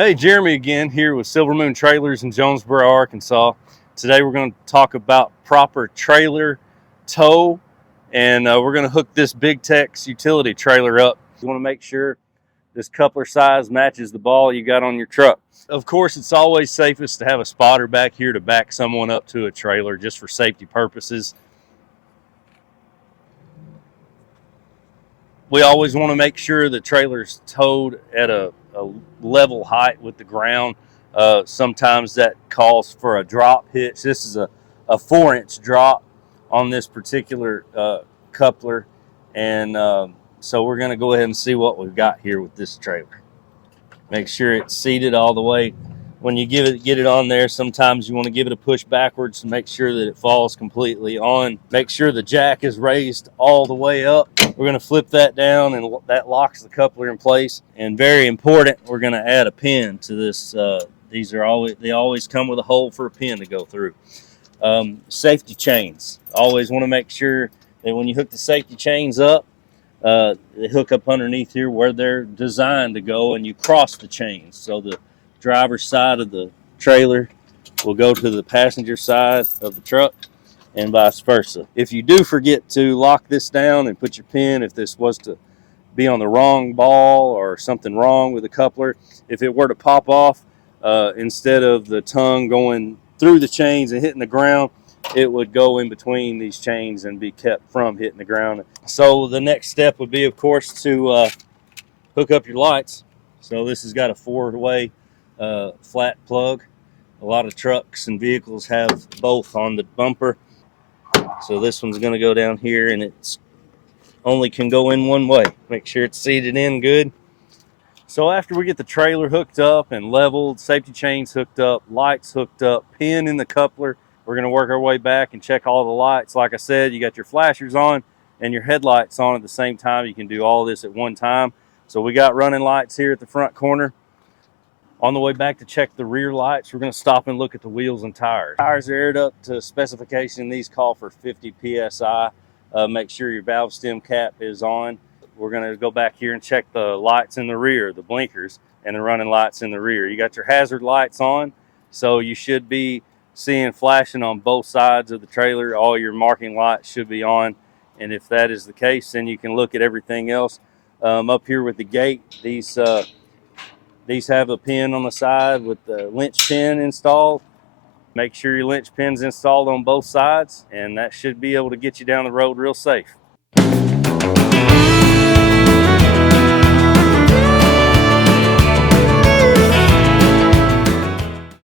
Hey, Jeremy again here with Silver Moon Trailers in Jonesboro, Arkansas. Today we're going to talk about proper trailer tow, and we're going to hook this Big Tex utility trailer up. You want to make sure this coupler size matches the ball you got on your truck. Of course, it's always safest to have a spotter back here to back someone up to a trailer just for safety purposes. We always want to make sure the trailer's towed at a level height with the ground. Sometimes that calls for a drop hitch. This is a 4-inch drop on this particular coupler, and so we're going to go ahead and see what we've got here with this trailer. Make sure it's seated all the way. When you get it on there, sometimes you want to give it a push backwards to make sure that it falls completely on. Make sure the jack is raised all the way up. We're going to flip that down, and that locks the coupler in place. And very important, we're going to add a pin to this. They always come with a hole for a pin to go through. Safety chains. Always want to make sure that when you hook the safety chains up, they hook up underneath here where they're designed to go, and you cross the chains. So the driver's side of the trailer will go to the passenger side of the truck and vice versa. If you do forget to lock this down and put your pin, if this was to be on the wrong ball or something wrong with the coupler, if it were to pop off, instead of the tongue going through the chains and hitting the ground, it would go in between these chains and be kept from hitting the ground. So the next step would be, of course, to hook up your lights. So this has got a 4-way flat plug. A lot of trucks and vehicles have both on the bumper. So this one's going to go down here, and it's only can go in one way. Make sure it's seated in good. So after we get the trailer hooked up and leveled, safety chains hooked up, lights hooked up, pin in the coupler, we're going to work our way back and check all the lights. Like I said, you got your flashers on and your headlights on at the same time. You can do all this at one time. So we got running lights here at the front corner. On the way back to check the rear lights, we're going to stop and look at the wheels and tires. Tires are aired up to specification. These call for 50 PSI. Make sure your valve stem cap is on. We're going to go back here and check the lights in the rear, the blinkers, and the running lights in the rear. You got your hazard lights on, so you should be seeing flashing on both sides of the trailer. All your marking lights should be on, and if that is the case, then you can look at everything else. Up here with the gate, these have a pin on the side with the linch pin installed. Make sure your linch pin's installed on both sides, and that should be able to get you down the road real safe.